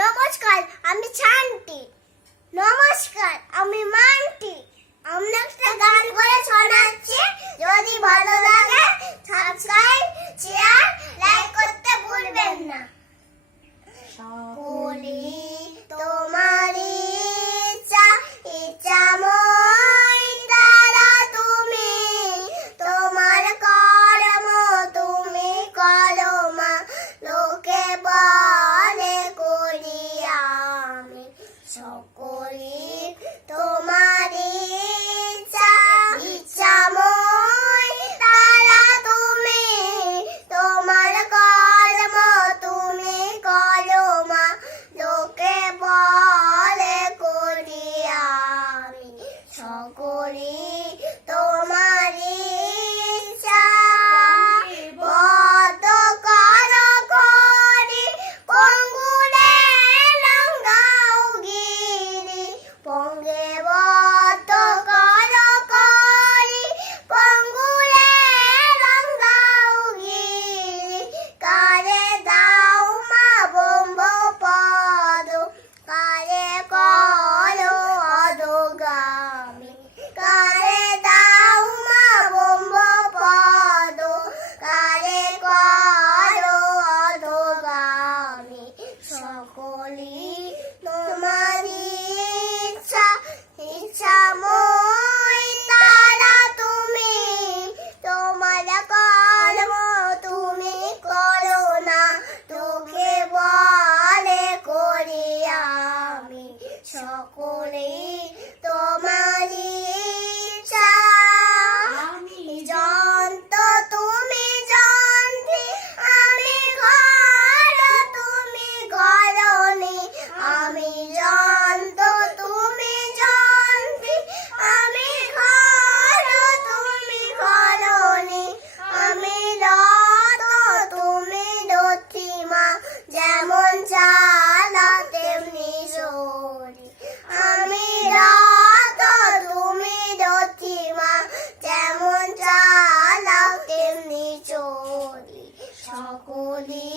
নমস্কার, আমি শান্তি। নমস্কার, আমি মান্টি। আমি একটা গান করে শোনাচ্ছি। যদি ভালো লাগে সাবস্ক্রাইব, শেয়ার, লাইক করতে ভুলবেন না। সকলে তোমারই ইচ্ছা, ইচ্ছাময় তারা তুমি। তোমার কর্ম তুমি করো মা, লোকে বলে করি আমি। সকলে তোমারই ইচ্ছা, ইচ্ছাময় তারা তুমি। তোমার কর্ম তুমি করো মা, লোকে বলে করি আমি। সকলে তোমারই ইচ্ছা, বদ্ধ করো করি পঙ্গুরে লঙ্ঘাও গিরি। পঙ্গে বদ্ধ করো করি পঙ্গুরে লঙ্ঘাও গিরি। কারে দাও মা বম্ব পদ, কারে করো অধোগামী। কারে দাও মা বম্ব পদ, কারে করো অধোগামী। সকলি তোমারই ইচ্ছা, ইচ্ছাময় তারা তুমি। তোমার কর্ম তুমি করো না, তোকে বলে করি আমি। সকলেই তোমারই ইচ্ছা, আমি যন্ত তুমি যন্ত্রী। আমি ঘর তুমি ঘরণী। আমি যন্ত তুমি যন্ত্রী। আমি ঘর তুমি ঘরণী। আমি রথ তুমি রথিমা, যেমন চালা তেমনি চড়ি। আমি রথ তুমি রথিমা, যেমন চালা তেমনি চড়ি। সকলি